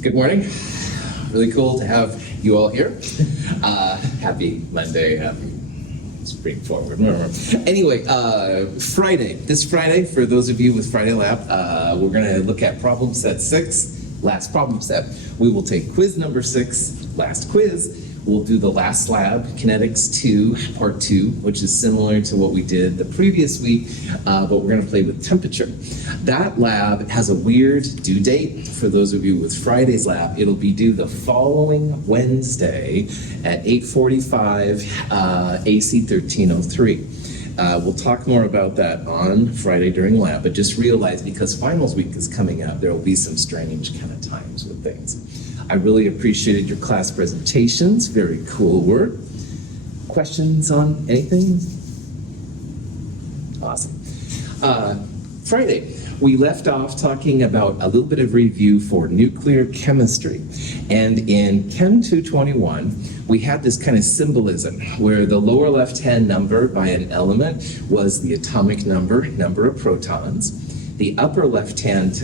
Good morning. Really cool to have you all here. Happy Monday, happy spring forward. Anyway, this Friday, for those of you with Friday Lab, we're going to look at problem set 6, last problem set. We will take quiz number 6, last quiz. We'll do the last lab, Kinetics 2, Part 2, which is similar to what we did the previous week, but we're going to play with temperature. That lab has a weird due date. For those of you with Friday's lab, it'll be due the following Wednesday at 8:45 AC 1303. We'll talk more about that on Friday during lab, but just realize because finals week is coming up, there will be some strange kind of times with things. I really appreciated your class presentations. Very cool work. Questions on anything? Awesome. Friday, we left off talking about a little bit of review for nuclear chemistry. And in Chem 221, we had this kind of symbolism where the lower left-hand number by an element was the atomic number of protons. The upper left-hand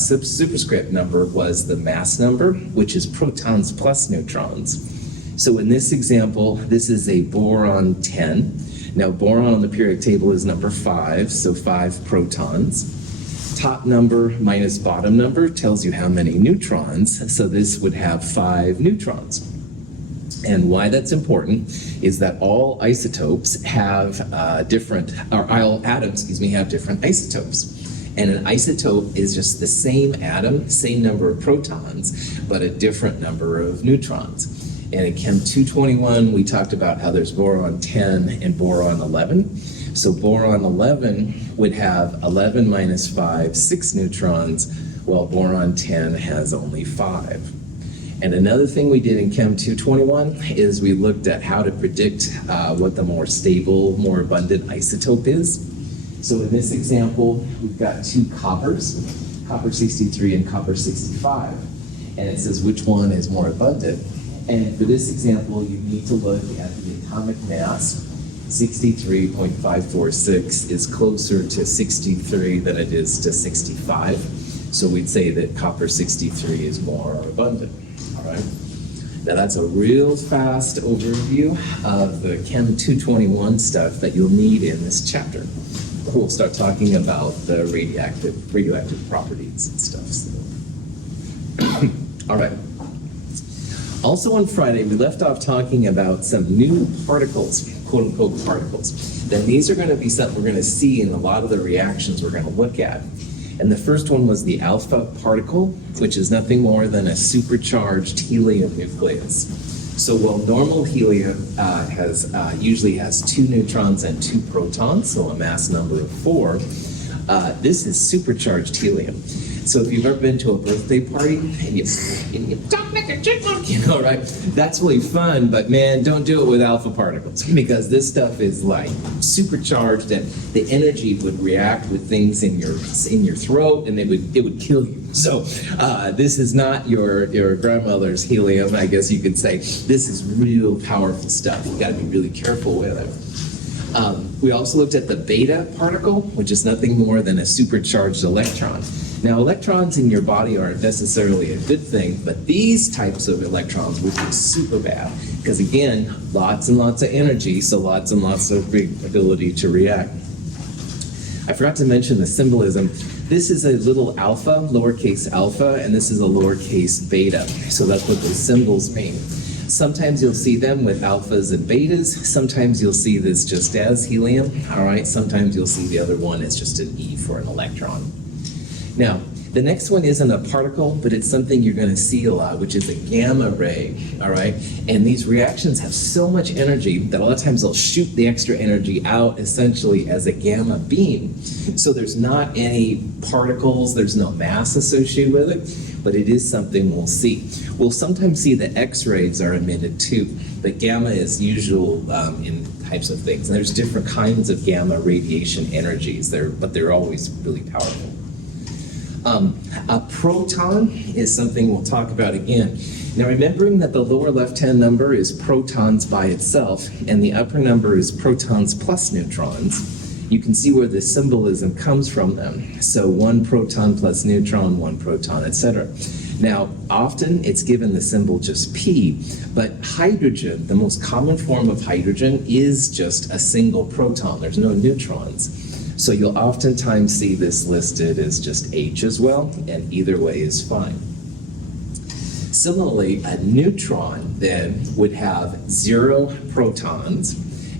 superscript number was the mass number, which is protons plus neutrons. So in this example, this is a boron 10. Now boron on the periodic table is number 5, so 5 protons. Top number minus bottom number tells you how many neutrons, so this would have 5 neutrons. And why that's important is that all isotopes have all atoms, have different isotopes. And an isotope is just the same atom, same number of protons, but a different number of neutrons. And in Chem 221, we talked about how there's boron 10 and boron 11. So boron 11 would have 11 minus 5, 6 neutrons, while boron 10 has only 5. And another thing we did in Chem 221 is we looked at how to predict what the more stable, more abundant isotope is. So in this example, we've got 2 coppers, copper 63 and copper 65. And it says which one is more abundant. And for this example, you need to look at the atomic mass. 63.546 is closer to 63 than it is to 65. So we'd say that copper 63 is more abundant, all right? Now that's a real fast overview of the Chem 221 stuff that you'll need in this chapter. We'll start talking about the radioactive properties and stuff. So. All right. Also on Friday, we left off talking about some new particles, quote unquote particles. Then these are going to be something we're going to see in a lot of the reactions we're going to look at. And the first one was the alpha particle, which is nothing more than a supercharged helium nucleus. So while normal helium usually has 2 neutrons and 2 protons, so a mass number of 4, this is supercharged helium. So if you've ever been to a birthday party and you talk like a chipmunk, right? That's really fun, but man, don't do it with alpha particles because this stuff is like supercharged and the energy would react with things in your throat and it would kill you. So this is not your grandmother's helium, I guess you could say. This is real powerful stuff. You got to be really careful with it. We also looked at the beta particle, which is nothing more than a supercharged electron. Now, electrons in your body aren't necessarily a good thing, but these types of electrons would be super bad because, again, lots and lots of energy, so lots and lots of ability to react. I forgot to mention the symbolism. This is a little alpha, lowercase alpha, and this is a lowercase beta. So that's what those symbols mean. Sometimes you'll see them with alphas and betas. Sometimes you'll see this just as helium, all right? Sometimes you'll see the other one as just an E for an electron. Now, the next one isn't a particle, but it's something you're going to see a lot, which is a gamma ray, all right? And these reactions have so much energy that a lot of times they'll shoot the extra energy out essentially as a gamma beam. So there's not any particles, there's no mass associated with it, but it is something we'll see. We'll sometimes see that X-rays are emitted too, but gamma is usual in types of things. And there's different kinds of gamma radiation energies, but they're always really powerful. A proton is something we'll talk about again. Now remembering that the lower left-hand number is protons by itself and the upper number is protons plus neutrons, you can see where the symbolism comes from them. So 1 proton plus neutron, 1 proton, etc. Now, often it's given the symbol just P, but hydrogen, the most common form of hydrogen, is just a single proton. There's no neutrons. So you'll oftentimes see this listed as just H as well, and either way is fine. Similarly, a neutron then would have 0 protons,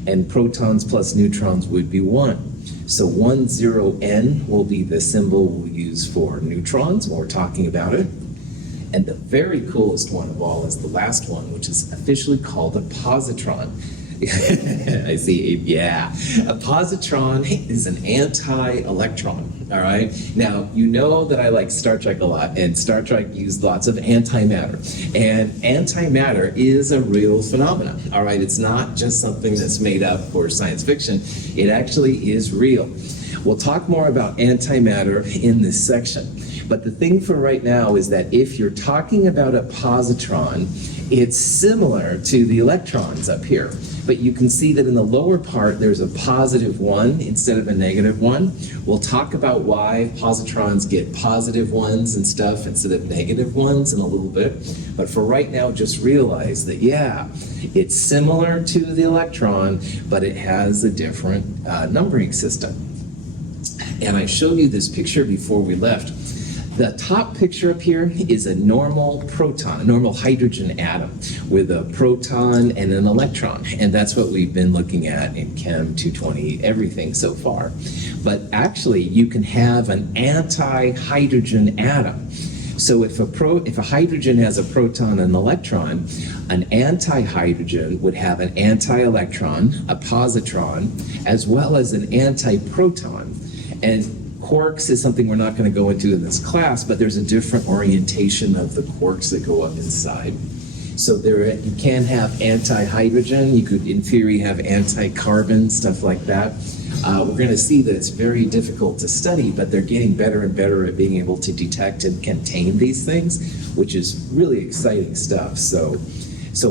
and protons plus neutrons would be 1. So 10N will be the symbol we'll use for neutrons when we're talking about it. And the very coolest one of all is the last one, which is officially called a positron. I see, yeah. A positron is an anti-electron, all right? Now, you know that I like Star Trek a lot, and Star Trek used lots of antimatter. And antimatter is a real phenomenon, all right? It's not just something that's made up for science fiction. It actually is real. We'll talk more about antimatter in this section. But the thing for right now is that if you're talking about a positron, it's similar to the electrons up here. But you can see that in the lower part, there's a +1 instead of a -1. We'll talk about why positrons get +1s and stuff instead of -1s in a little bit. But for right now, just realize that, yeah, it's similar to the electron, but it has a different numbering system. And I showed you this picture before we left. The top picture up here is a normal proton, a normal hydrogen atom with a proton and an electron. And that's what we've been looking at in Chem 220, everything so far. But actually, you can have an anti-hydrogen atom. So if a hydrogen has a proton and an electron, an anti-hydrogen would have an anti-electron, a positron, as well as an anti-proton. And quarks is something we're not going to go into in this class, but there's a different orientation of the quarks that go up inside. So you can have anti-hydrogen, you could in theory have anti-carbon, stuff like that. We're going to see that it's very difficult to study, but they're getting better and better at being able to detect and contain these things, which is really exciting stuff. So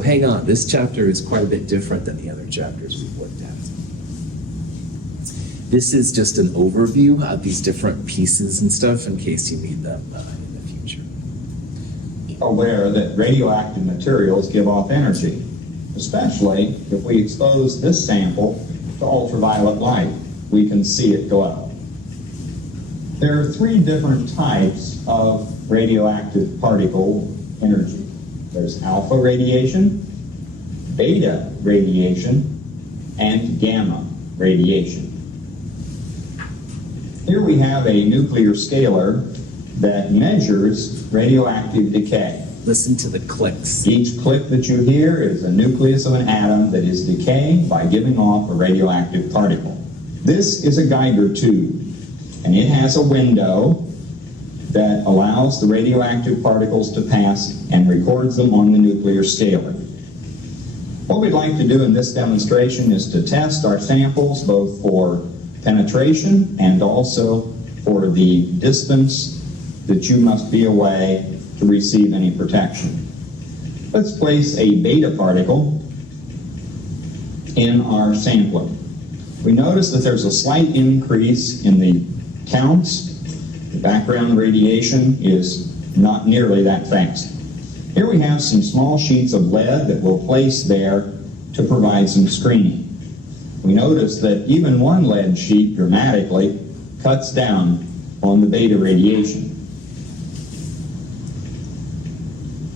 hang on, this chapter is quite a bit different than the other chapters we've looked at. This is just an overview of these different pieces and stuff in case you need them in the future. Aware that radioactive materials give off energy, especially if we expose this sample to ultraviolet light. We can see it glow. There are 3 different types of radioactive particle energy. There's alpha radiation, beta radiation, and gamma radiation. Here we have a nuclear scaler that measures radioactive decay. Listen to the clicks. Each click that you hear is a nucleus of an atom that is decaying by giving off a radioactive particle. This is a Geiger tube, and it has a window that allows the radioactive particles to pass and records them on the nuclear scaler. What we'd like to do in this demonstration is to test our samples both for penetration and also for the distance that you must be away to receive any protection. Let's place a beta particle in our sampler. We notice that there's a slight increase in the counts. The background radiation is not nearly that fast. Here we have some small sheets of lead that we'll place there to provide some screening. We notice that even one lead sheet dramatically cuts down on the beta radiation.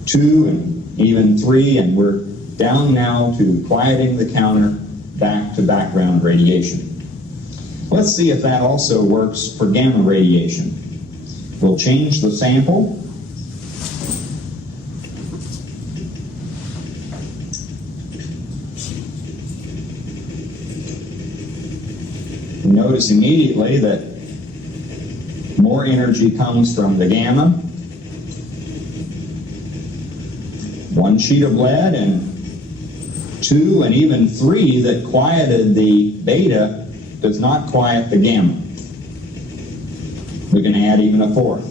2 and even 3, and we're down now to quieting the counter back to background radiation. Let's see if that also works for gamma radiation. We'll change the sample. Notice immediately that more energy comes from the gamma. 1 sheet of lead and 2 and even 3 that quieted the beta does not quiet the gamma. We can add even a 4th.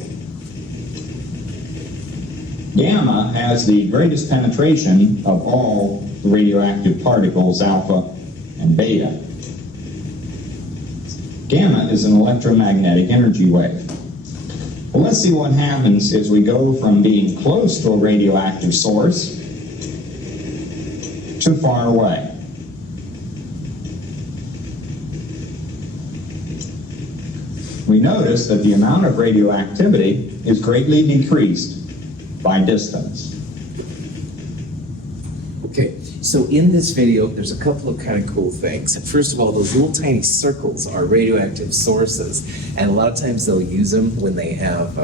Gamma has the greatest penetration of all the radioactive particles, alpha and beta. Gamma is an electromagnetic energy wave. Well, let's see what happens as we go from being close to a radioactive source to far away. We notice that the amount of radioactivity is greatly decreased by distance. Okay, so in this video, there's a couple of kind of cool things. First of all, those little tiny circles are radioactive sources, and a lot of times they'll use them when they have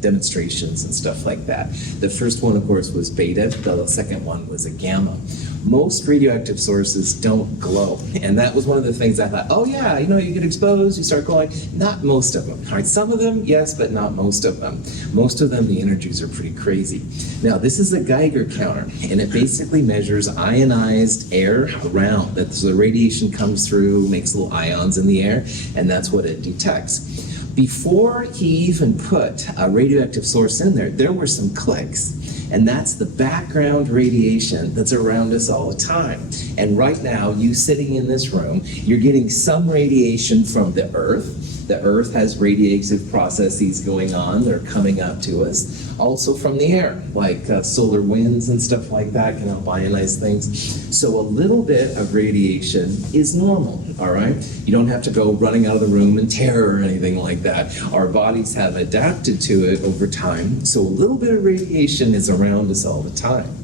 demonstrations and stuff like that. The first one, of course, was beta. The second one was a gamma. Most radioactive sources don't glow, and that was one of the things I thought, oh yeah, you get exposed, you start glowing. Not most of them. All right, some of them, yes, but not most of them. Most of them, the energies are pretty crazy. Now, this is a Geiger counter, and it basically measures ionized air around. That's the radiation comes through, makes little ions in the air, and that's what it detects. Before he even put a radioactive source in there, there were some clicks. And that's the background radiation that's around us all the time. And right now, you sitting in this room, you're getting some radiation from the Earth. The Earth has radiative processes going on that are coming up to us. Also from the air, like solar winds and stuff like that can help ionize things. So a little bit of radiation is normal, all right? You don't have to go running out of the room in terror or anything like that. Our bodies have adapted to it over time, so a little bit of radiation is around us all the time.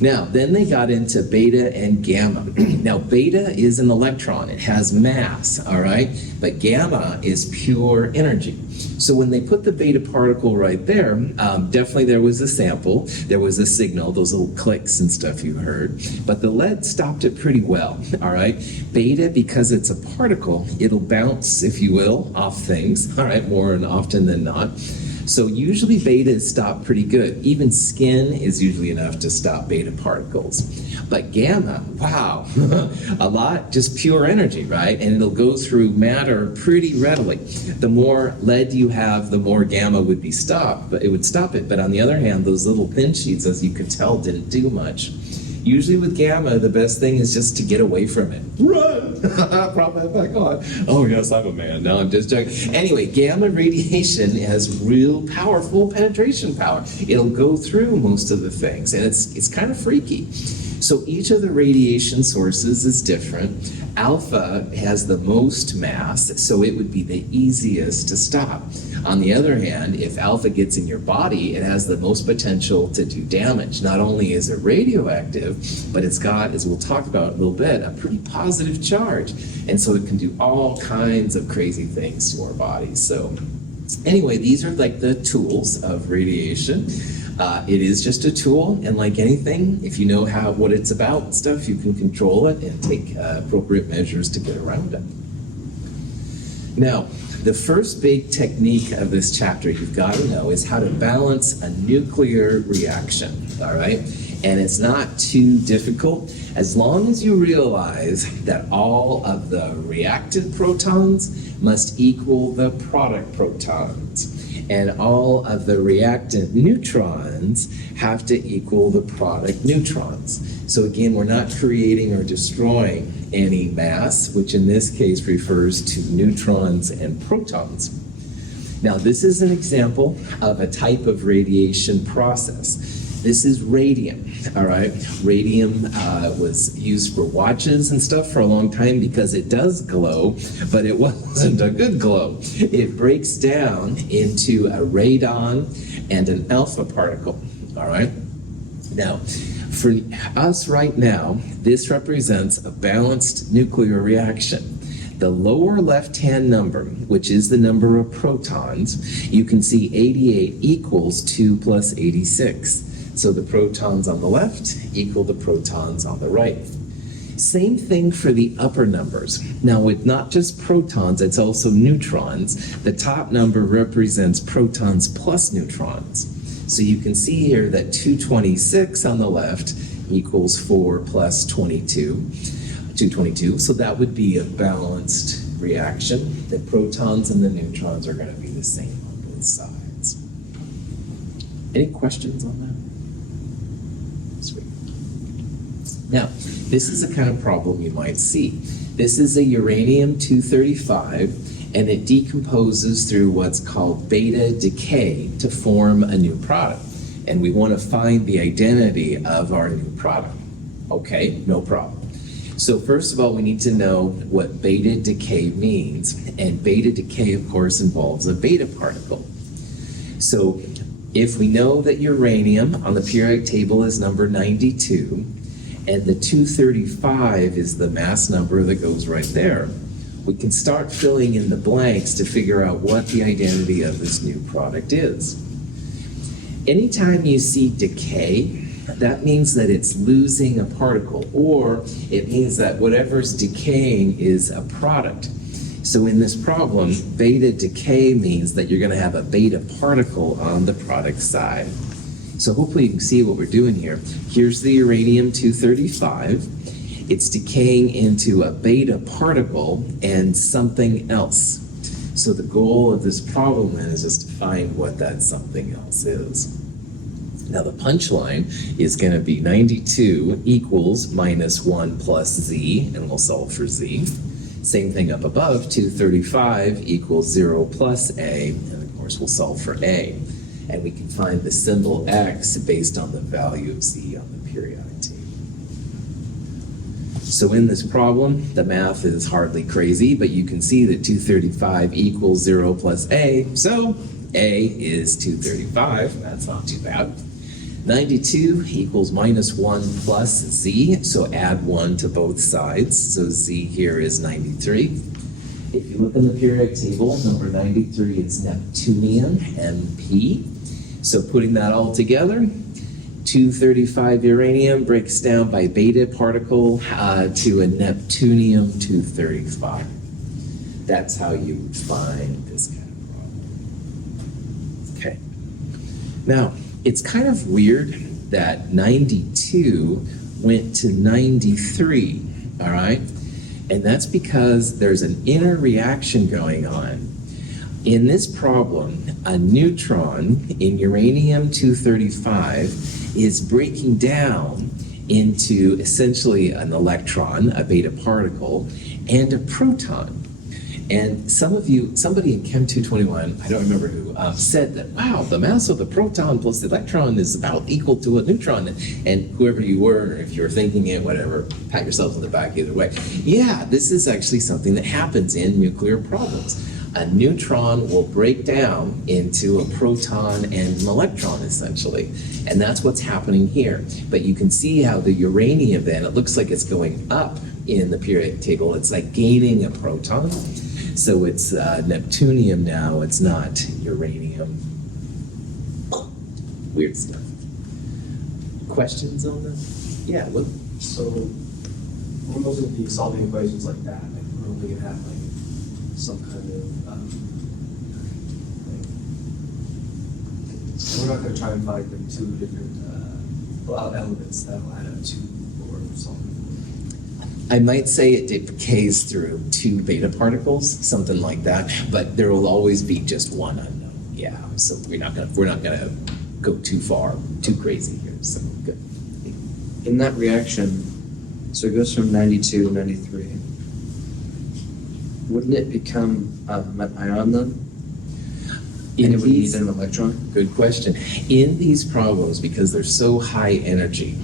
Now, then they got into beta and gamma. Now, beta is an electron. It has mass, all right? But gamma is pure energy. So when they put the beta particle right there, definitely there was a sample, there was a signal, those little clicks and stuff you heard, but the lead stopped it pretty well, all right? Beta, because it's a particle, it'll bounce, if you will, off things, all right, more often than not. So usually beta is stopped pretty good. Even skin is usually enough to stop beta particles. But gamma, wow, a lot, just pure energy, right? And it'll go through matter pretty readily. The more lead you have, the more gamma would be stopped, but it would stop it. But on the other hand, those little thin sheets, as you could tell, didn't do much. Usually with gamma, the best thing is just to get away from it. Run! Prop that back on. Oh yes, I'm a man. No, I'm just joking. Anyway, gamma radiation has real powerful penetration power. It'll go through most of the things, and it's kind of freaky. So each of the radiation sources is different. Alpha has the most mass, so it would be the easiest to stop. On the other hand, if alpha gets in your body, it has the most potential to do damage. Not only is it radioactive, but it's got, as we'll talk about in a little bit, a pretty positive charge. And so it can do all kinds of crazy things to our bodies. So anyway, these are like the tools of radiation. It is just a tool, and like anything, if you know what it's about and stuff, you can control it and take appropriate measures to get around it. Now, the first big technique of this chapter you've got to know is how to balance a nuclear reaction, all right? And it's not too difficult as long as you realize that all of the reactant protons must equal the product protons. And all of the reactant neutrons have to equal the product neutrons. So again, we're not creating or destroying any mass, which in this case refers to neutrons and protons. Now, this is an example of a type of radiation process. This is radium, all right? Radium was used for watches and stuff for a long time because it does glow, but it wasn't a good glow. It breaks down into a radon and an alpha particle, all right? Now, for us right now, this represents a balanced nuclear reaction. The lower left-hand number, which is the number of protons, you can see 88 equals 2 plus 86. So the protons on the left equal the protons on the right. Same thing for the upper numbers. Now, with not just protons, it's also neutrons. The top number represents protons plus neutrons. So you can see here that 226 on the left equals 4 plus 22, 222. So that would be a balanced reaction. The protons and the neutrons are going to be the same on both sides. Any questions on that? Sweet. Now, this is the kind of problem you might see. This is a uranium-235, and it decomposes through what's called beta decay to form a new product. And we want to find the identity of our new product. Okay, no problem. So first of all, we need to know what beta decay means. And beta decay, of course, involves a beta particle. So if we know that uranium on the periodic table is number 92, and the 235 is the mass number that goes right there, we can start filling in the blanks to figure out what the identity of this new product is. Anytime you see decay, that means that it's losing a particle, or it means that whatever's decaying is a product. So in this problem, beta decay means that you're going to have a beta particle on the product side. So hopefully you can see what we're doing here. Here's the uranium-235. It's decaying into a beta particle and something else. So the goal of this problem is just to find what that something else is. Now the punchline is going to be 92 equals minus 1 plus z, and we'll solve for z. Same thing up above, 235 equals 0 plus a, and of course we'll solve for a. And we can find the symbol x based on the value of z on the periodic table. So in this problem, the math is hardly crazy, but you can see that 235 equals 0 plus a, so a is 235, that's not too bad. 92 equals minus 1 plus z, so add 1 to both sides, so z here is 93. If you look in the periodic table, number 93 is Neptunium, Mp. So putting that all together, 235 uranium breaks down by beta particle to a Neptunium-235. That's how you would find this kind of problem. Okay. Now, it's kind of weird that 92 went to 93, all right? And that's because there's an inner reaction going on. In this problem, a neutron in uranium-235 is breaking down into essentially an electron, a beta particle, and a proton. And somebody in Chem 221, I don't remember who, said that, wow, the mass of the proton plus the electron is about equal to a neutron. And whoever you were, if you're thinking it, whatever, pat yourself on the back either way. Yeah, this is actually something that happens in nuclear problems. A neutron will break down into a proton and an electron, essentially. And that's what's happening here. But you can see how the uranium then, it looks like it's going up in the periodic table. It's like gaining a proton. So it's Neptunium now, it's not uranium. Weird stuff. Questions on this? Yeah, look. So we're most going to be solving equations like that. Like we're only going to have like some kind of we're not going to try and find like two different elements that will add up to what we're solving. I might say it decays through 2 beta particles, something like that, but there will always be just one unknown. Yeah, so we're not gonna go too far, too crazy here. So good. In that reaction, so it goes from 92 to 93. Wouldn't it become an ion then? And it would need an electron? Good question. In these problems, because they're so high energy,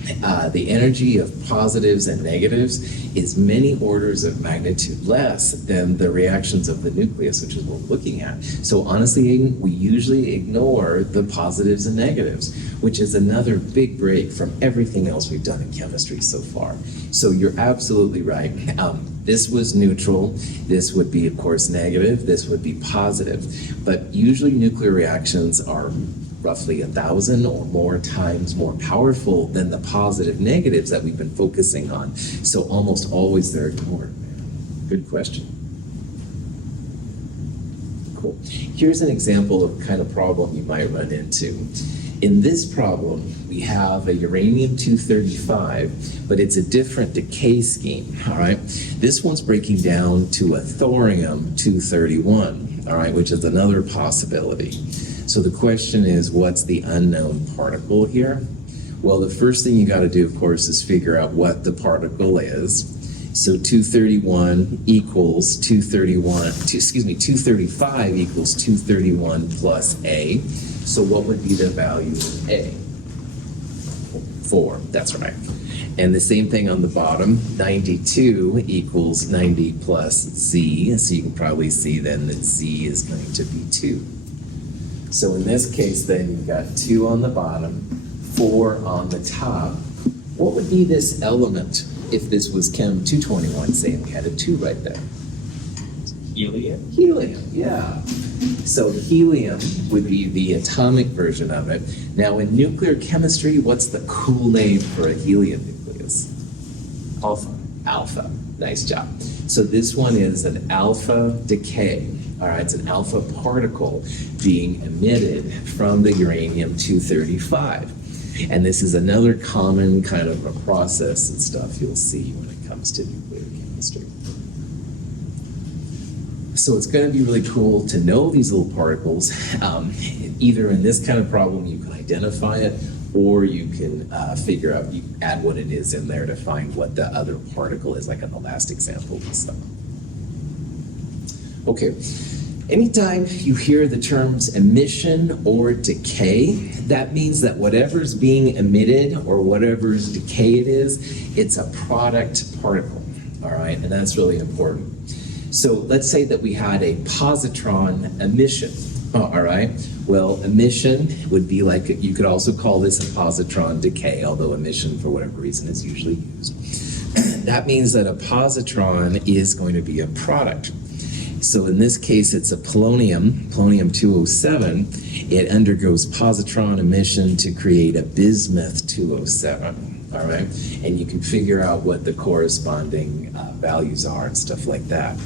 the energy of positives and negatives is many orders of magnitude less than the reactions of the nucleus, which is what we're looking at. So honestly, we usually ignore the positives and negatives, which is another big break from everything else we've done in chemistry so far. So you're absolutely right. This was neutral, this would be, of course, negative, this would be positive. But usually nuclear reactions are roughly 1,000 or more times more powerful than the positive negatives that we've been focusing on. So almost always they're ignored. Good question. Cool. Here's an example of the kind of problem you might run into. In this problem, we have a uranium-235, but it's a different decay scheme, all right? This one's breaking down to a thorium-231, all right, which is another possibility. So the question is, what's the unknown particle here? Well, the first thing you got to do, of course, is figure out what the particle is. So 231 equals 235 equals 231 plus A. So what would be the value of A? 4, that's right. And the same thing on the bottom, 92 equals 90 plus Z. So you can probably see then that Z is going to be 2. So in this case, then you've got 2 on the bottom, 4 on the top. What would be this element if this was Chem 221, say, and we had a 2 right there? Helium. Helium, yeah. So helium would be the atomic version of it. Now in nuclear chemistry, what's the cool name for a helium nucleus? Alpha. Alpha. Nice job. So this one is an alpha decay. All right, it's an alpha particle being emitted from the uranium-235. And this is another common kind of a process and stuff you'll see when it comes to nuclear chemistry. So it's going to be really cool to know these little particles. Either in this kind of problem you can identify it, or you can figure out, you add what it is in there to find what the other particle is, like in the last example and stuff. Okay, anytime you hear the terms emission or decay, that means that whatever's being emitted or whatever's decayed is, it's a product particle, all right? And that's really important. So let's say that we had a positron emission, all right? Well, emission would be like, you could also call this a positron decay, although emission for whatever reason is usually used. That means that a positron is going to be a product. So in this case, it's a polonium-207. It undergoes positron emission to create a bismuth-207, all right? And you can figure out what the corresponding values are and stuff like that.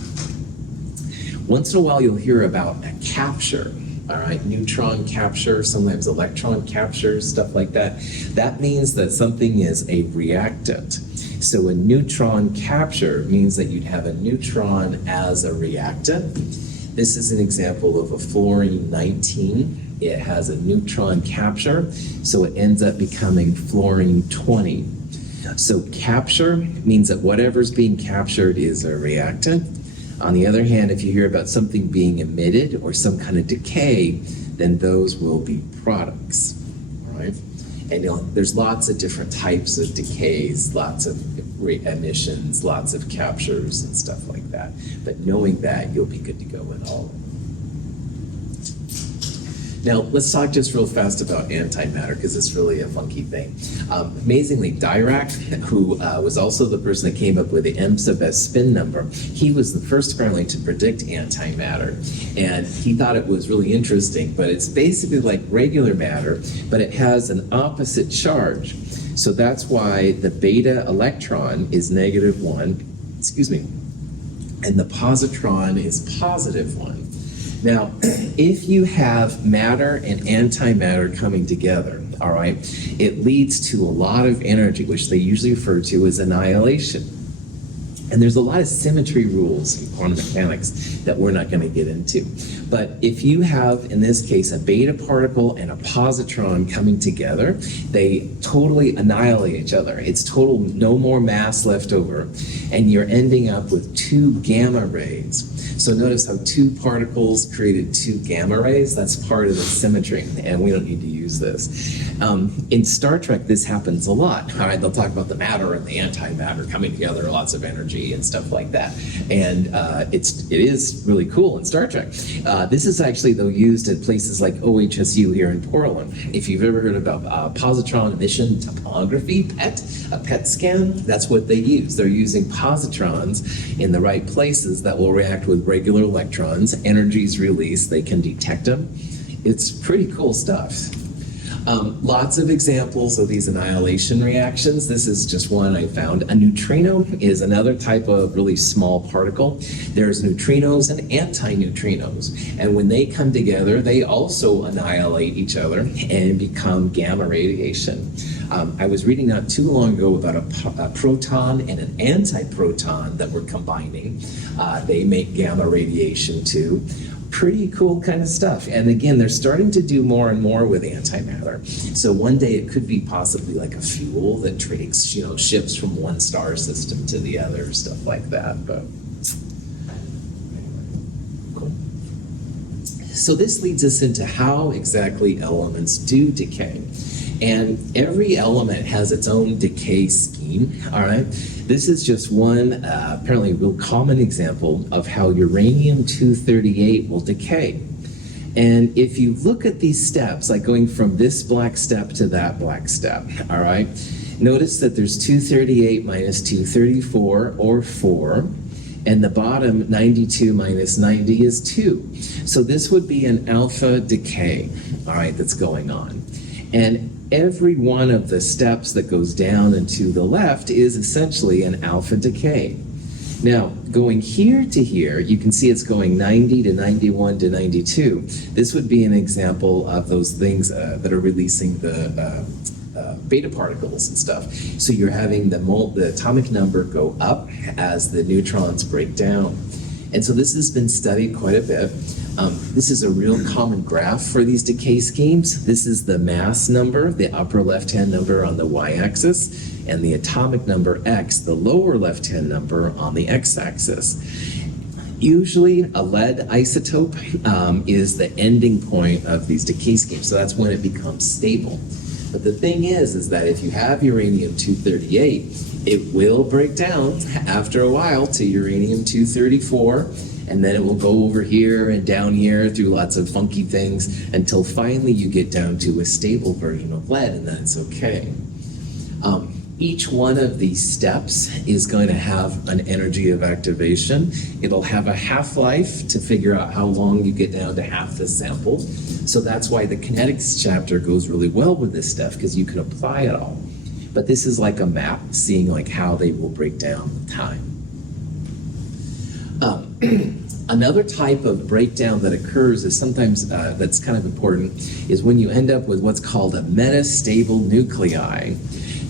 Once in a while, you'll hear about a capture, all right? Neutron capture, sometimes electron capture, stuff like that. That means that something is a reactant. So a neutron capture means that you'd have a neutron as a reactant. This is an example of a fluorine-19. It has a neutron capture, so it ends up becoming fluorine-20. So capture means that whatever's being captured is a reactant. On the other hand, if you hear about something being emitted or some kind of decay, then those will be products, all right? And there's lots of different types of decays, lots of emissions, lots of captures and stuff like that. But knowing that, you'll be good to go with all of them. Now, let's talk just real fast about antimatter, because it's really a funky thing. Amazingly, Dirac, who was also the person that came up with the M-sub-s spin number, he was the first apparently to predict antimatter. And he thought it was really interesting, but it's basically like regular matter, but it has an opposite charge. So that's why the beta electron is -1, and the positron is +1. Now, if you have matter and antimatter coming together, all right, it leads to a lot of energy, which they usually refer to as annihilation. And there's a lot of symmetry rules in quantum mechanics that we're not going to get into. But if you have, in this case, a beta particle and a positron coming together, they totally annihilate each other. It's total, no more mass left over, and you're ending up with 2 gamma rays. So notice how 2 particles created 2 gamma rays. That's part of the symmetry, and we don't need to use this. In Star Trek, this happens a lot. All right, they'll talk about the matter and the antimatter coming together, lots of energy and stuff like that. And it is really cool in Star Trek. This is actually, though, used at places like OHSU here in Portland. If you've ever heard about positron emission topography, a PET scan, that's what they use. They're using positrons in the right places that will react with regular electrons. Energy's released, they can detect them. It's pretty cool stuff. Lots of examples of these annihilation reactions. This is just one I found. A neutrino is another type of really small particle. There's neutrinos and antineutrinos. And when they come together, they also annihilate each other and become gamma radiation. I was reading not too long ago about a proton and an antiproton that were combining. They make gamma radiation too. Pretty cool kind of stuff. And again, they're starting to do more and more with antimatter. So one day it could be possibly like a fuel that takes, ships from one star system to the other, stuff like that. But cool. So this leads us into how exactly elements do decay. And every element has its own decay scheme, all right? This is just one apparently real common example of how uranium-238 will decay. And if you look at these steps, like going from this black step to that black step, all right? Notice that there's 238 minus 234, or 4, and the bottom 92 minus 90 is 2. So this would be an alpha decay, all right, that's going on. And every one of the steps that goes down and to the left is essentially an alpha decay. Now, going here to here, you can see it's going 90 to 91 to 92. This would be an example of those things that are releasing the beta particles and stuff. So you're having the atomic number go up as the neutrons break down. And so this has been studied quite a bit. This is a real common graph for these decay schemes. This is the mass number, the upper left-hand number on the y-axis, and the atomic number x, the lower left-hand number on the x-axis. Usually a lead isotope is the ending point of these decay schemes, so that's when it becomes stable. But the thing is that if you have uranium-238, it will break down after a while to uranium-234, and then it will go over here and down here through lots of funky things until finally you get down to a stable version of lead, and then it's okay. Each one of these steps is going to have an energy of activation. It'll have a half-life to figure out how long you get down to half the sample. So that's why the kinetics chapter goes really well with this stuff, because you can apply it all. But this is like a map, seeing like how they will break down with time. Another type of breakdown that occurs is sometimes, that's kind of important, is when you end up with what's called a metastable nuclei.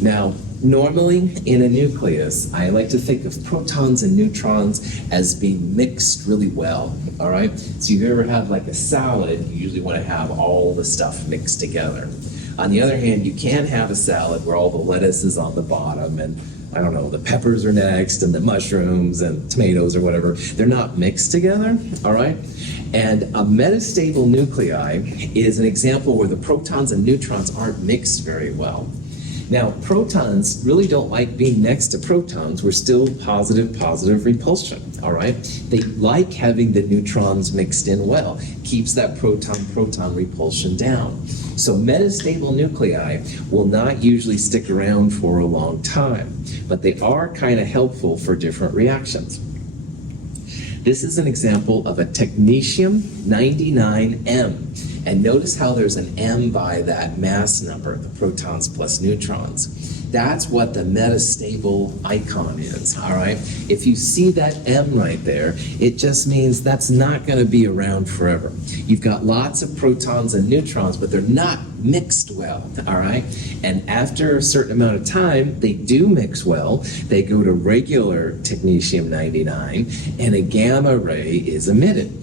Now, normally in a nucleus, I like to think of protons and neutrons as being mixed really well, all right? So if you ever have like a salad, you usually want to have all the stuff mixed together. On the other hand, you can have a salad where all the lettuce is on the bottom and, I don't know, the peppers are next and the mushrooms and tomatoes or whatever. They're not mixed together, all right? And a metastable nuclei is an example where the protons and neutrons aren't mixed very well. Now, protons really don't like being next to protons. We're still positive repulsion, all right? They like having the neutrons mixed in well. Keeps that proton-proton repulsion down. So metastable nuclei will not usually stick around for a long time, but they are kind of helpful for different reactions. This is an example of a technetium-99m. And notice how there's an M by that mass number, the protons plus neutrons. That's what the metastable icon is, all right? If you see that M right there, it just means that's not going to be around forever. You've got lots of protons and neutrons, but they're not mixed well, all right? And after a certain amount of time, they do mix well. They go to regular technetium-99, and a gamma ray is emitted.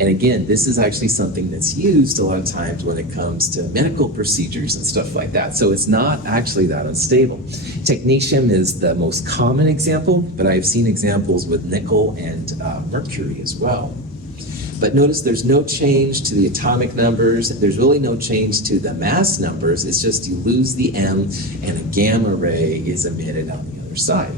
And again, this is actually something that's used a lot of times when it comes to medical procedures and stuff like that. So it's not actually that unstable. Technetium is the most common example, but I've seen examples with nickel and mercury as well. But notice there's no change to the atomic numbers. There's really no change to the mass numbers. It's just you lose the M and a gamma ray is emitted on the other side.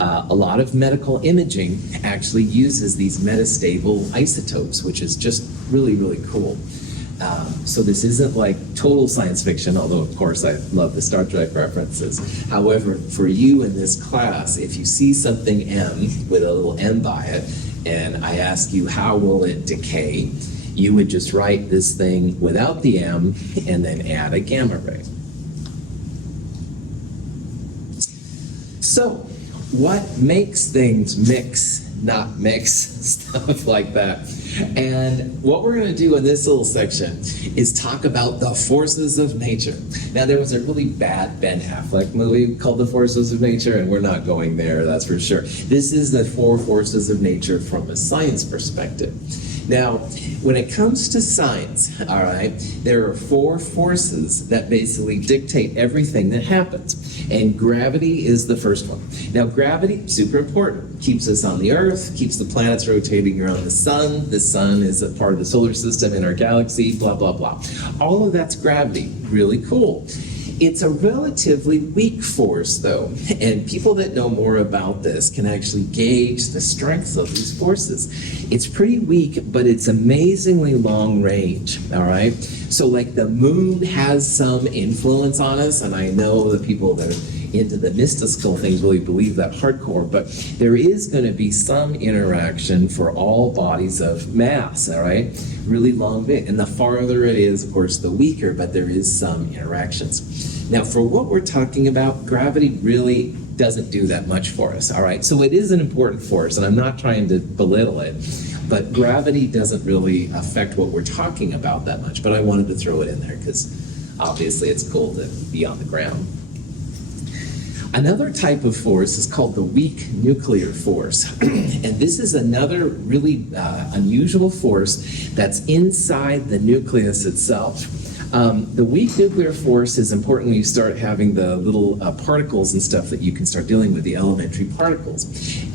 A lot of medical imaging actually uses these metastable isotopes, which is just really, really cool. So this isn't like total science fiction, although of course I love the Star Trek references. However, for you in this class, if you see something M with a little M by it, and I ask you how will it decay, you would just write this thing without the M and then add a gamma ray. So, what makes things mix, not mix, stuff like that? And what we're going to do in this little section is talk about the forces of nature. Now, there was a really bad Ben Affleck movie called The Forces of Nature, and we're not going there, that's for sure. This is the 4 forces of nature from a science perspective. Now, when it comes to science, all right, there are 4 forces that basically dictate everything that happens. And gravity is the first one. Now, gravity, super important. Keeps us on the Earth, keeps the planets rotating around the sun. The sun is a part of the solar system in our galaxy, blah, blah, blah. All of that's gravity. Really cool. It's a relatively weak force, though, and people that know more about this can actually gauge the strength of these forces. It's pretty weak, but it's amazingly long range, all right? So, like, the moon has some influence on us, and I know the people that are into the mystical things really believe that hardcore, but there is going to be some interaction for all bodies of mass, all right? Really long bit, and the farther it is, of course, the weaker, but there is some interactions. Now, for what we're talking about, gravity really doesn't do that much for us, all right? So it is an important force, and I'm not trying to belittle it, but gravity doesn't really affect what we're talking about that much, but I wanted to throw it in there because obviously it's cool to be on the ground. Another type of force is called the weak nuclear force. And this is another really unusual force that's inside the nucleus itself. The weak nuclear force is important when you start having the little particles and stuff that you can start dealing with, the elementary particles.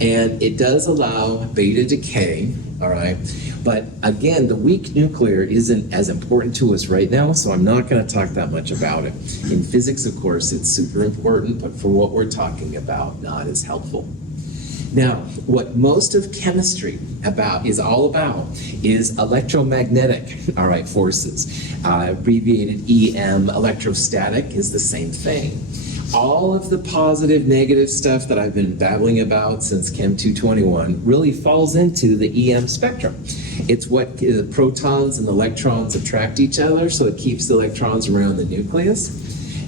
And it does allow beta decay, all right? But again, the weak nuclear isn't as important to us right now, so I'm not going to talk that much about it. In physics, of course, it's super important, but for what we're talking about, not as helpful. Now, what most of chemistry is all about is electromagnetic, all right, forces. Abbreviated EM, electrostatic, is the same thing. All of the positive, negative stuff that I've been babbling about since Chem 221 really falls into the EM spectrum. It's what protons and electrons attract each other, so it keeps the electrons around the nucleus.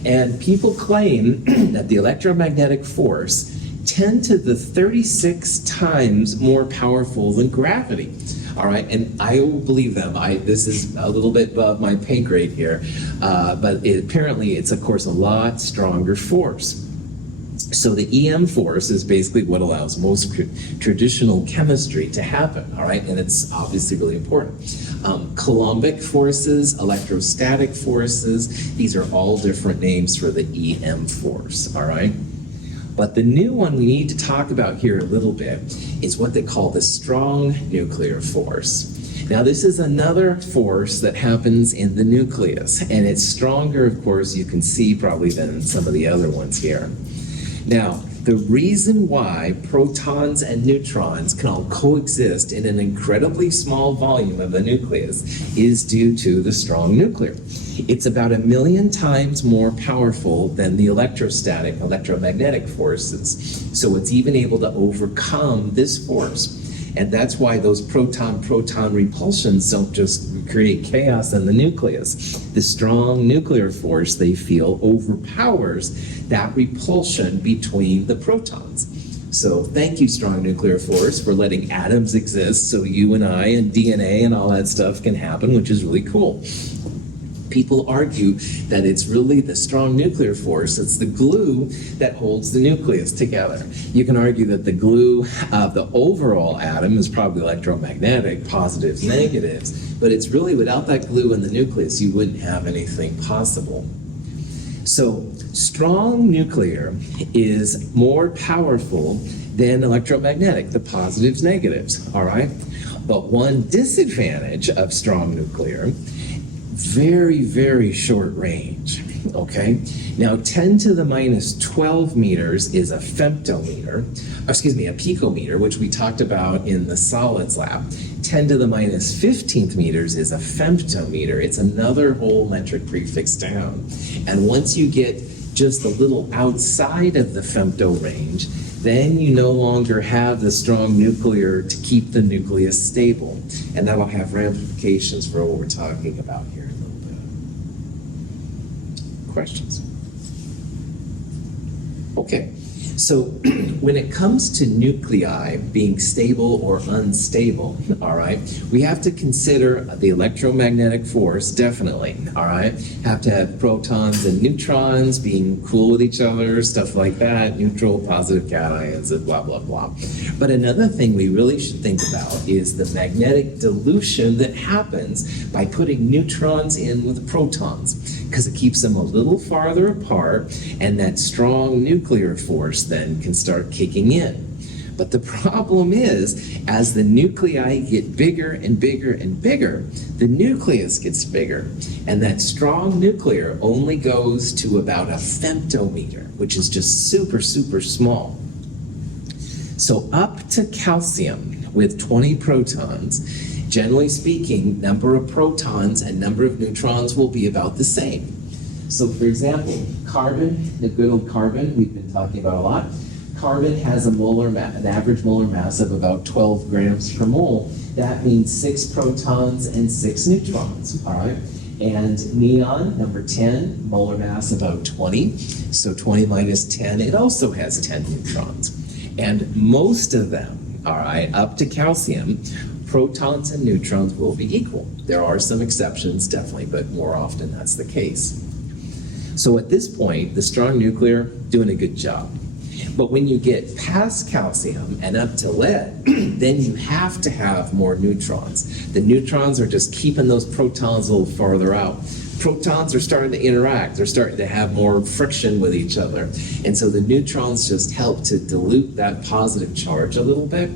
And people claim that the electromagnetic force 10 to the 36 times more powerful than gravity. All right, and I will believe them. This is a little bit above my pay grade here, but apparently it's, of course, a lot stronger force. So the EM force is basically what allows most traditional chemistry to happen, all right? And it's obviously really important. Coulombic forces, electrostatic forces, these are all different names for the EM force, all right? But the new one we need to talk about here a little bit is what they call the strong nuclear force. Now, this is another force that happens in the nucleus, and it's stronger, of course, you can see probably than some of the other ones here. Now, the reason why protons and neutrons can all coexist in an incredibly small volume of the nucleus is due to the strong nuclear. It's about 1 million times more powerful than the electrostatic, electromagnetic forces. So it's even able to overcome this force. And that's why those proton-proton repulsions don't just create chaos in the nucleus. The strong nuclear force, they feel, overpowers that repulsion between the protons. So thank you, strong nuclear force, for letting atoms exist so you and I and DNA and all that stuff can happen, which is really cool. People argue that it's really the strong nuclear force, it's the glue that holds the nucleus together. You can argue that the glue of the overall atom is probably electromagnetic, positives, negatives, but it's really without that glue in the nucleus, you wouldn't have anything possible. So strong nuclear is more powerful than electromagnetic, the positives, negatives, all right? But one disadvantage of strong nuclear, very, very short range, okay? Now, 10 to the minus 12 meters is a femtometer, a picometer, which we talked about in the solids lab. 10 to the minus 15th meters is a femtometer. It's another whole metric prefix down. And once you get just a little outside of the femto range, then you no longer have the strong nuclear to keep the nucleus stable. And that'll have ramifications for what we're talking about here in a little bit. Questions? Okay, So when it comes to nuclei being stable or unstable, all right, we have to consider the electromagnetic force, definitely, all right? Have to have protons and neutrons being cool with each other, stuff like that, neutral, positive cations, and blah, blah, blah. But another thing we really should think about is the magnetic dilution that happens by putting neutrons in with protons, because it keeps them a little farther apart, and that strong nuclear force then can start kicking in. But the problem is, as the nuclei get bigger and bigger and bigger, the nucleus gets bigger, and that strong nuclear only goes to about a femtometer, which is just super, super small. So up to calcium with 20 protons, generally speaking, number of protons and number of neutrons will be about the same. So for example, carbon, the good old carbon we've been talking about a lot, carbon has an average molar mass of about 12 grams per mole. That means 6 protons and 6 neutrons, all right? And neon, number 10, molar mass about 20. So 20 minus 10, it also has 10 neutrons. And most of them, all right, up to calcium, protons and neutrons will be equal. There are some exceptions, definitely, but more often that's the case. So at this point, the strong nuclear, doing a good job. But when you get past calcium and up to lead, then you have to have more neutrons. The neutrons are just keeping those protons a little farther out. Protons are starting to interact. They're starting to have more friction with each other. And so the neutrons just help to dilute that positive charge a little bit,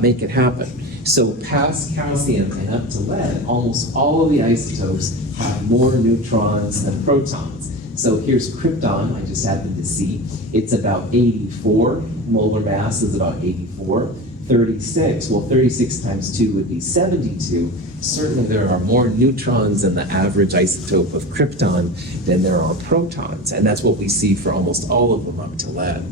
make it happen. So past calcium and up to lead, almost all of the isotopes have more neutrons than protons. So here's krypton, I just happened to see. It's about 84, molar mass is about 84. 36, well 36 times 2 would be 72. Certainly there are more neutrons in the average isotope of krypton than there are protons, and that's what we see for almost all of them up to lead.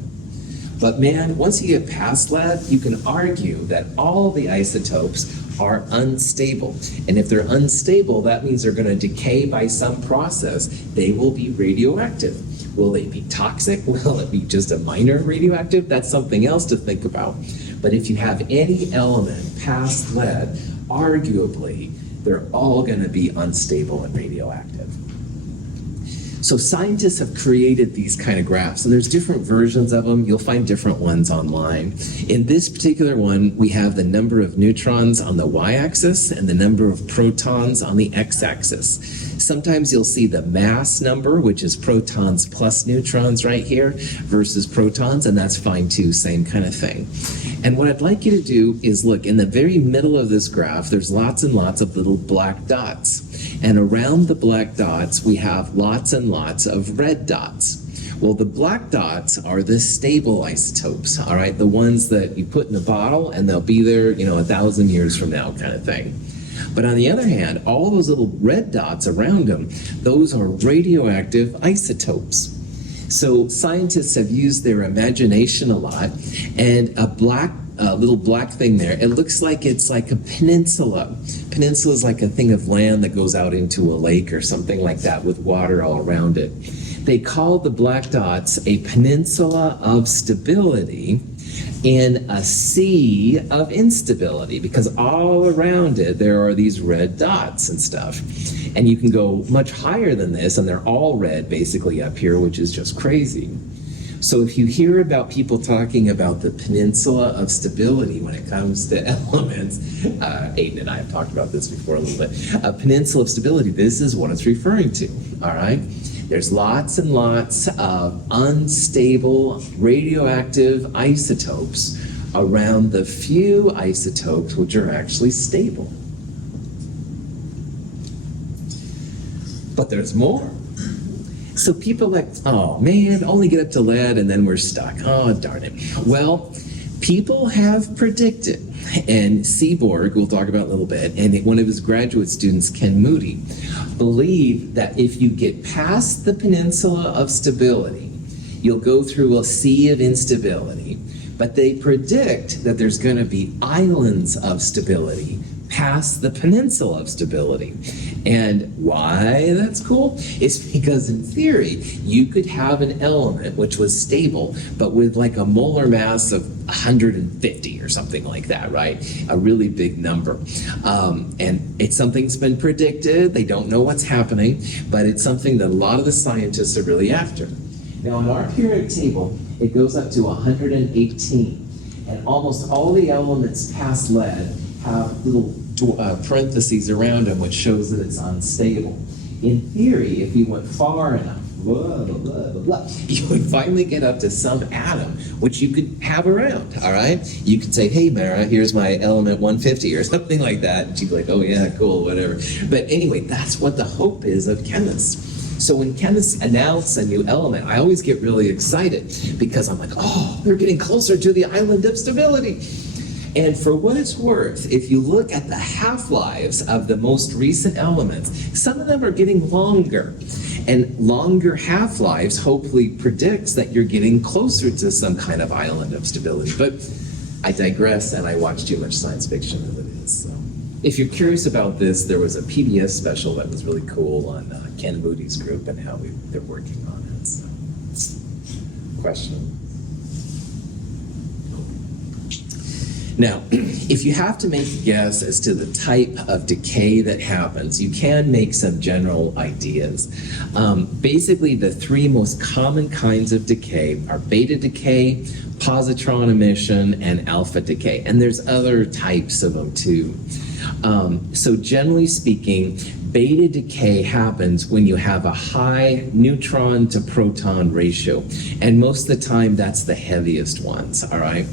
But man, once you get past lead, you can argue that all the isotopes are unstable. And if they're unstable, that means they're going to decay by some process. They will be radioactive. Will they be toxic? Will it be just a minor radioactive? That's something else to think about. But if you have any element past lead, arguably, they're all going to be unstable and radioactive. So scientists have created these kind of graphs, and there's different versions of them. You'll find different ones online. In this particular one, we have the number of neutrons on the y-axis and the number of protons on the x-axis. Sometimes you'll see the mass number, which is protons plus neutrons right here, versus protons, and that's fine too, same kind of thing. And what I'd like you to do is look, in the very middle of this graph, there's lots and lots of little black dots. And around the black dots, we have lots and lots of red dots. Well, the black dots are the stable isotopes, all right? The ones that you put in a bottle and they'll be there, 1,000 years from now kind of thing. But on the other hand, all those little red dots around them, those are radioactive isotopes. So scientists have used their imagination a lot, and a little black thing there, it looks like it's like a peninsula. Peninsula is like a thing of land that goes out into a lake or something like that with water all around it. They call the black dots a peninsula of stability in a sea of instability, because all around it there are these red dots and stuff. And you can go much higher than this, and they're all red basically up here, which is just crazy. So if you hear about people talking about the peninsula of stability when it comes to elements, Aiden and I have talked about this before a little bit, a peninsula of stability, this is what it's referring to, all right? There's lots and lots of unstable radioactive isotopes around the few isotopes which are actually stable. But there's more. So people like, oh man, only get up to lead and then we're stuck. Oh, darn it. Well, people have predicted, and Seaborg, we'll talk about in a little bit, and one of his graduate students, Ken Moody, believe that if you get past the peninsula of stability, you'll go through a sea of instability. But they predict that there's going to be islands of stability past the peninsula of stability. And why that's cool is because in theory, you could have an element which was stable, but with like a molar mass of 150 or something like that, right? A really big number. And it's something that's been predicted. They don't know what's happening, but it's something that a lot of the scientists are really after. Now, in our periodic table, it goes up to 118. And almost all the elements past lead have little parentheses around them, which shows that it's unstable. In theory, if you went far enough, blah, blah, blah, blah, blah, you would finally get up to some atom which you could have around, all right? You could say, hey, Mara, here's my element 150 or something like that. And she'd be like, oh, yeah, cool, whatever. But anyway, that's what the hope is of chemists. So when chemists announce a new element, I always get really excited because I'm like, oh, they're getting closer to the island of stability. And for what it's worth, if you look at the half-lives of the most recent elements, some of them are getting longer. And longer half-lives hopefully predicts that you're getting closer to some kind of island of stability. But I digress, and I watch too much science fiction as it is. So if you're curious about this, there was a PBS special that was really cool on Ken Moody's group and how they're working on it. So. Question? Now, if you have to make a guess as to the type of decay that happens, you can make some general ideas. Basically, the three most common kinds of decay are beta decay, positron emission, and alpha decay. And there's other types of them too. So generally speaking, beta decay happens when you have a high neutron to proton ratio. And most of the time, that's the heaviest ones, all right?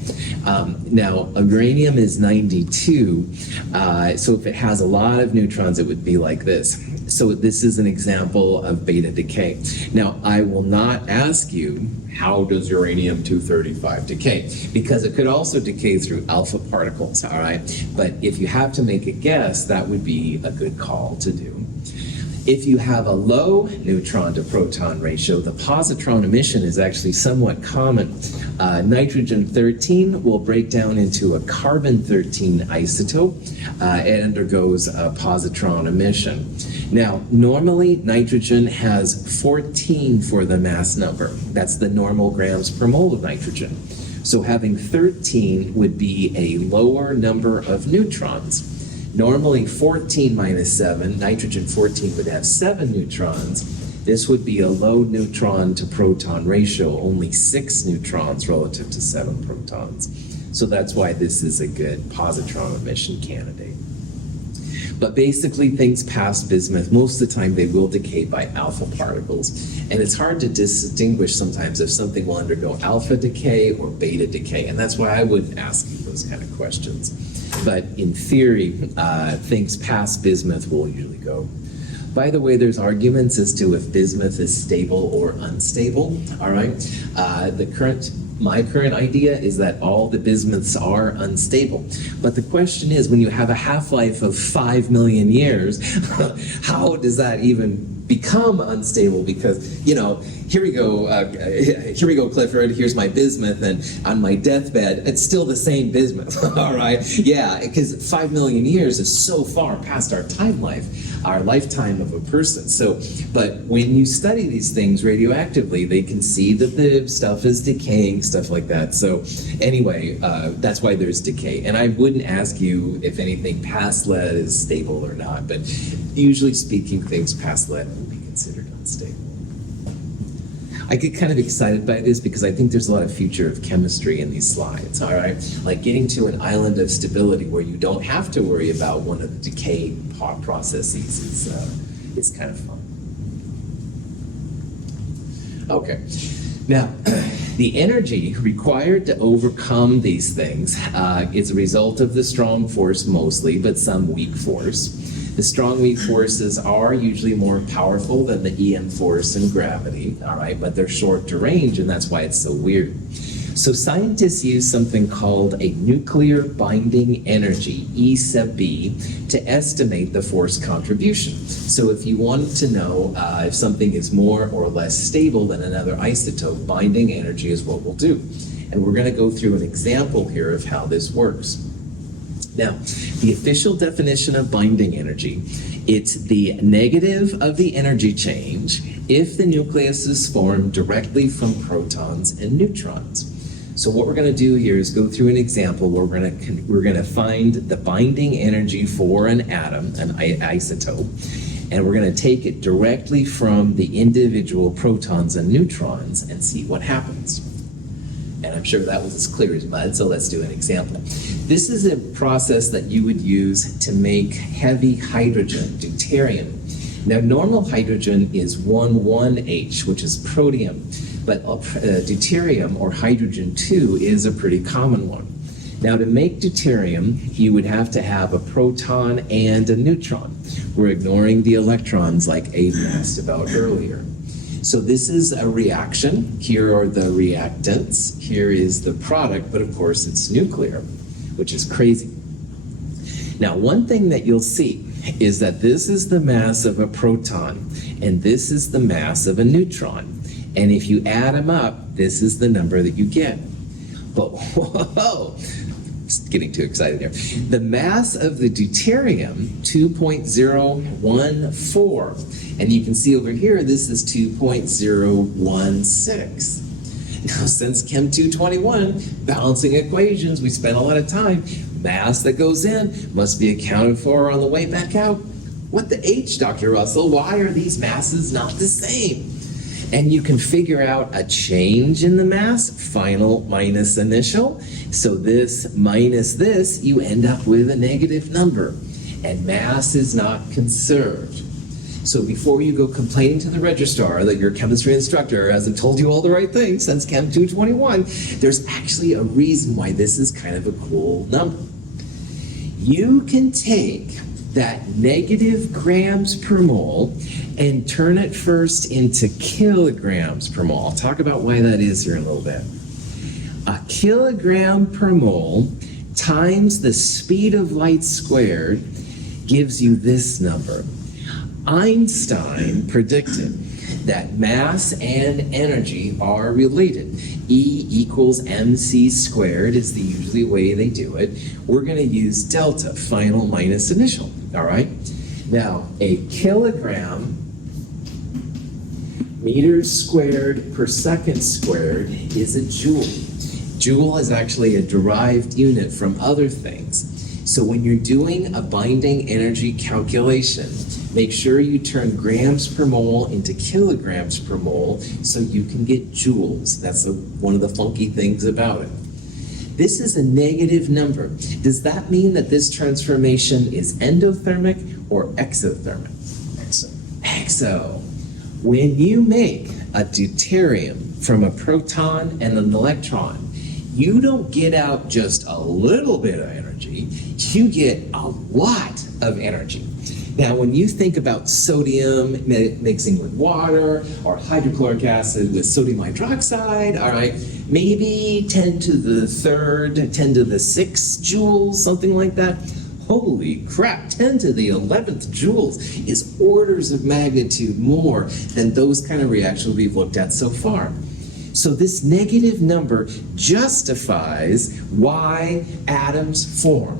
Now, uranium is 92, so if it has a lot of neutrons, it would be like this. So this is an example of beta decay. Now, I will not ask you, how does uranium-235 decay? Because it could also decay through alpha particles, all right? But if you have to make a guess, that would be a good call to do. If you have a low neutron to proton ratio, the positron emission is actually somewhat common. Nitrogen-13 will break down into a carbon-13 isotope. It undergoes a positron emission. Now, normally nitrogen has 14 for the mass number. That's the normal grams per mole of nitrogen. So having 13 would be a lower number of neutrons. Normally 14 minus 7, nitrogen 14 would have 7 neutrons. This would be a low neutron to proton ratio, only 6 neutrons relative to 7 protons. So that's why this is a good positron emission candidate. But basically things past bismuth, most of the time they will decay by alpha particles. And it's hard to distinguish sometimes if something will undergo alpha decay or beta decay. And that's why I wouldn't ask you those kind of questions. But in theory, things past bismuth will usually go. By the way, there's arguments as to if bismuth is stable or unstable, all right? My current idea is that all the bismuths are unstable. But the question is, when you have a half-life of 5 million years, how does that even become unstable? Because, you know, here we go, Clifford, here's my bismuth, and on my deathbed, it's still the same bismuth, all right? Yeah, because 5 million years is so far past our time life, our lifetime of a person. So, but when you study these things radioactively, they can see that the stuff is decaying, stuff like that. So anyway, that's why there's decay. And I wouldn't ask you if anything past lead is stable or not, but usually speaking, things past lead would be considered unstable. I get kind of excited by this because I think there's a lot of future of chemistry in these slides, all right? Like getting to an island of stability where you don't have to worry about one of the decay processes is kind of fun. Okay, now the energy required to overcome these things is a result of the strong force mostly, but some weak force. The strong weak forces are usually more powerful than the EM force and gravity, all right, but they're short to range, and that's why it's so weird. So scientists use something called a nuclear binding energy, E sub B, to estimate the force contribution. So if you want to know if something is more or less stable than another isotope, binding energy is what we'll do. And we're going to go through an example here of how this works. Now, the official definition of binding energy It's the negative of the energy change if the nucleus is formed directly from protons and neutrons. So what we're going to do here is go through an example where we're going to find the binding energy for an atom, an isotope, and we're going to take it directly from the individual protons and neutrons and see what happens. And I'm sure that was as clear as mud, so let's do an example. This is a process that you would use to make heavy hydrogen, deuterium. Now, normal hydrogen is 1,1H, which is protium, but deuterium, or hydrogen-2, is a pretty common one. Now, to make deuterium, you would have to have a proton and a neutron. We're ignoring the electrons like Abe asked about earlier. So this is a reaction. Here are the reactants. Here is the product, but of course it's nuclear, which is crazy. Now, one thing that you'll see is that this is the mass of a proton, and this is the mass of a neutron. And if you add them up, this is the number that you get. But whoa, getting too excited here. The mass of the deuterium, 2.014. And you can see over here, this is 2.016. Now, since Chem 221, balancing equations, we spent a lot of time. Mass that goes in must be accounted for on the way back out. What the H, Dr. Russell? Why are these masses not the same? And you can figure out a change in the mass, final minus initial. So this minus this, you end up with a negative number. And mass is not conserved. So before you go complaining to the registrar that your chemistry instructor hasn't told you all the right things since Chem 221, there's actually a reason why this is kind of a cool number. You can take that negative grams per mole and turn it first into kilograms per mole. I'll talk about why that is here in a little bit. A kilogram per mole times the speed of light squared gives you this number. Einstein predicted that mass and energy are related. E equals mc squared is the usually way they do it. We're going to use delta, final minus initial, all right? Now, a kilogram meters squared per second squared is a joule. Joule is actually a derived unit from other things. So when you're doing a binding energy calculation, make sure you turn grams per mole into kilograms per mole so you can get joules. That's one of the funky things about it. This is a negative number. Does that mean that this transformation is endothermic or exothermic? Exo. When you make a deuterium from a proton and an electron, you don't get out just a little bit of energy, you get a lot of energy. Now, when you think about sodium mixing with water or hydrochloric acid with sodium hydroxide, all right, maybe 10 to the third, 10 to the 6th joules, something like that. Holy crap, 10 to the 11th joules is orders of magnitude more than those kind of reactions we've looked at so far. So this negative number justifies why atoms form,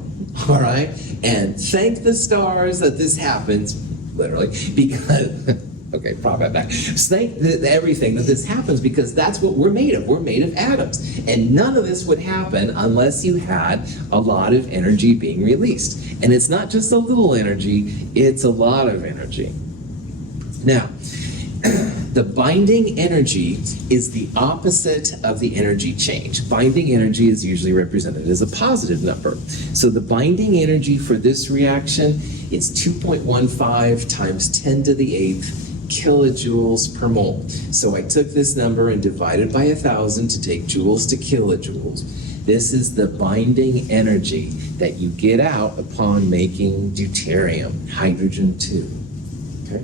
all right? And thank the stars that this happens, literally, because, okay, prop that back. Thank everything that this happens because that's what we're made of. We're made of atoms. And none of this would happen unless you had a lot of energy being released. And it's not just a little energy, it's a lot of energy. Now, the binding energy is the opposite of the energy change. Binding energy is usually represented as a positive number. So the binding energy for this reaction is 2.15 times 10 to the 8th kilojoules per mole. So I took this number and divided by 1,000 to take joules to kilojoules. This is the binding energy that you get out upon making deuterium, hydrogen-2. Okay?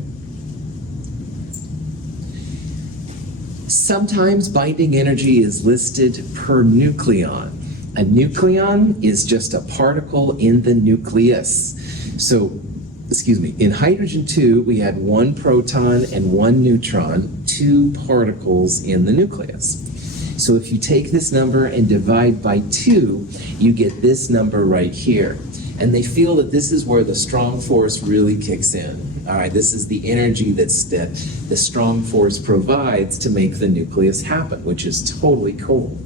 Sometimes binding energy is listed per nucleon. A nucleon is just a particle in the nucleus. So, in hydrogen-2, we had 1 proton and 1 neutron, 2 particles in the nucleus. So if you take this number and divide by 2, you get this number right here. And they feel that this is where the strong force really kicks in. All right, this is the energy that the strong force provides to make the nucleus happen, which is totally cool.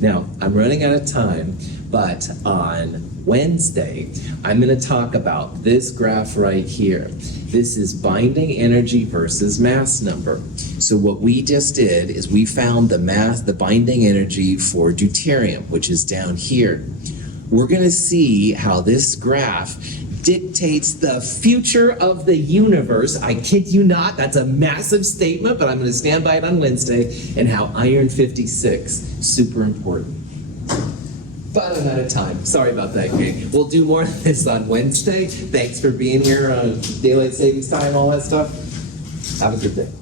Now, I'm running out of time, but on Wednesday, I'm going to talk about this graph right here. This is binding energy versus mass number. So what we just did is we found the binding energy for deuterium, which is down here. We're going to see how this graph dictates the future of the universe. I kid you not, that's a massive statement, but I'm going to stand by it on Wednesday, and how iron 56, super important. But I'm out of time. Sorry about that, gang. We'll do more of this on Wednesday. Thanks for being here on Daylight Savings Time, all that stuff. Have a good day.